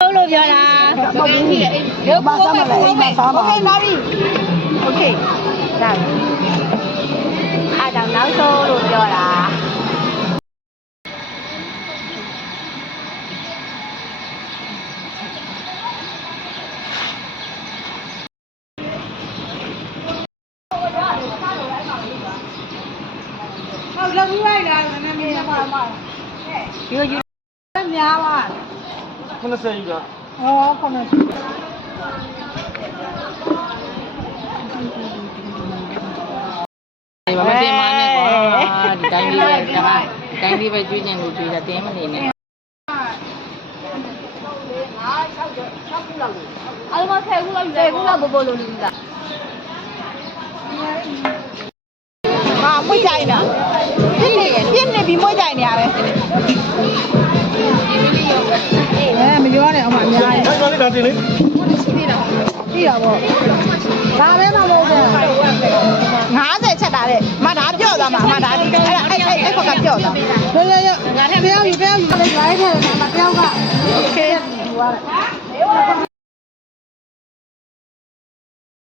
လို့ပြောတာဟုတ်ပြီရုပ်ပိုးမယ်ပိုးမယ်โอเคလာပြီโอเคဒါအားကြောင့်နောက်ဆုံးလို့ပြောတာဟုတ်လောက်ပြီးလိုက်တာနည်းနည်းလေးပါပါယူယူများပါ90ယူတာဟော90ဘာမတင်မနဲ့ကွာဒီတိုင်းလေးပဲဒီတိုင်းလေးပဲကျွေးကျင်လို့ကျွေးတာတင်းမနေနဲ့အဲ့မှာ10ခုလောက်ယူတယ်10ခုလောက်ပို့လို့လို့လားဟာမွေးကြိုင်တာပြင်းနေပြီးမွေးကြိုင်နေရပဲမရောနဲ့အမအများကြီးအဲ့ဒါလေးဒါတင်လေရှိတာပေါ့ဒါပဲမဟုတ်ဘူး50ချက်တာတဲ့မဒါပြော့သွားမှာမဒါအဲ့ခေါက်ကပြော့သွားရရရတယောက်ယူလိုက်တယ်မတယောက်ကโอเคယူရတယ်